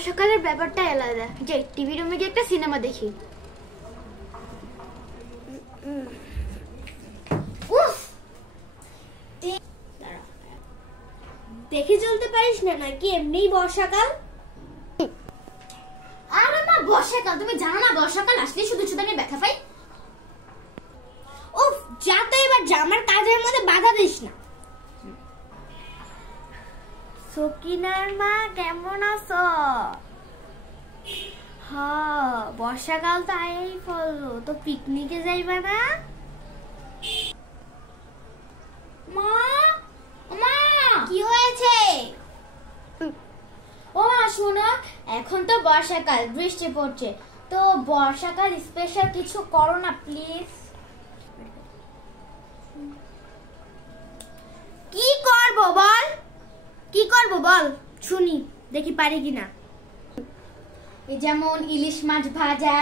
বর্ষাকালের ব্যাপারটা আলাদা। যে টিভি রুমে গিয়ে একটা সিনেমা দেখি। দেখে চলতে পারিস না নাকি এমনিই বর্ষাকাল? আরে মা বর্ষাকাল, তুমি জানো না বর্ষাকাল আসলে শুধু শুধু আমি ব্যথা পাই। উফ, যা তো এবার জামার কাজের মধ্যে বাধা দিস না। সকিনার মা কেমন আছো? হ্যাঁ, বর্ষাকাল তো আইই পড়লো, তো পিকনিকে যাইবা না? মা মা কি হয়েছে? ও মা শোনো, এখন তো বর্ষাকাল, বৃষ্টি পড়ছে, তো বর্ষাকাল স্পেশাল কিছু করো না প্লিজ। কি করবো বল, কি করবো বল, শুনি দেখি পারি কিনা। যেমন ইলিশ মাছ ভাজা,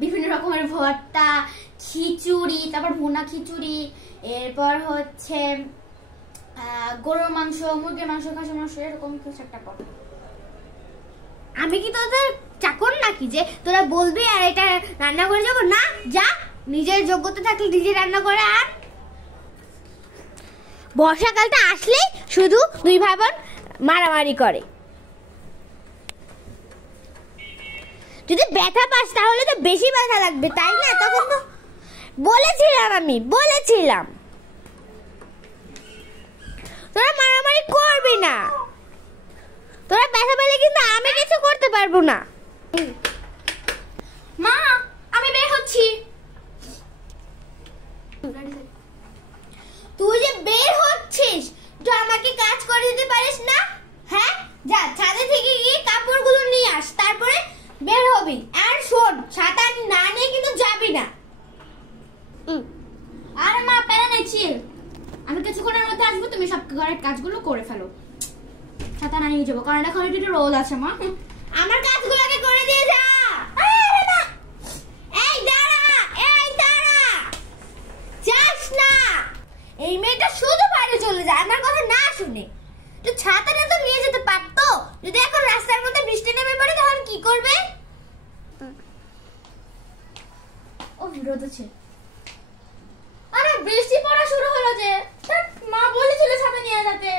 বিভিন্ন রকমের ভর্তা, খিচুড়ি, তারপর ভুনা খিচুড়ি, এরপর হচ্ছে গরুর মাংস, মুরগির মাংস, খাসির মাংস, এরকম কিছু একটা করো। আমি কি তোদের চাকর নাকি যে তোরা বলবি আর এটা রান্না করে যাবো? না, যা, নিজের যোগ্যতা থাকলে নিজে রান্না করে আন। বর্ষাকালটা আসলেই শুধু দুই ভাই বোন মারামারি করে। যদি ব্যথা পাস তাহলে তো বেশি ব্যথা লাগবে, তাই না? তখন তো বলেছিলাম, আমি বলেছিলাম তোরা মারামারি করবি না। তোরা ব্যথা পেলে কিন্তু আমি কিছু করতে পারবো না। মা আমি বের হচ্ছি। তুই যে বের হচ্ছিস, তো আমাকে কাজ করে দিতে পারিস না? হ্যাঁ, যা ছাদে থেকে গিয়ে কাপড়গুলো নিয়ে আস, তারপরে বের হবি। আর শোন, ছাতা না নিয়ে কিন্তু যাবি না। আরে মা প্যারা নেছি, আমি কিছুক্ষণের মধ্যে আসবো, তুমি সব ঘরের কাজগুলো করে ফেলো। ছাতা না নিয়ে যাবো কারণ এখন একটু রোদ আছে। মা আমার কাজগুলোকে করে দিয়ে যা। আরে না, এই দাঁড়া, এই দাঁড়া, যাস না। এই মেয়েটা শুধু বাইরে চলে যায় আমার কথা না শুনে। তো ছাতাটা তো নিয়ে যেতে পারতো। যদি এখন রাস্তার মধ্যে বৃষ্টি নেমে পড়ে তখন কি করবে? ও রোদ আছে। আরে বৃষ্টি পড়া শুরু হলো যে, মা বলেছিল ছাতা নিয়ে যেতে।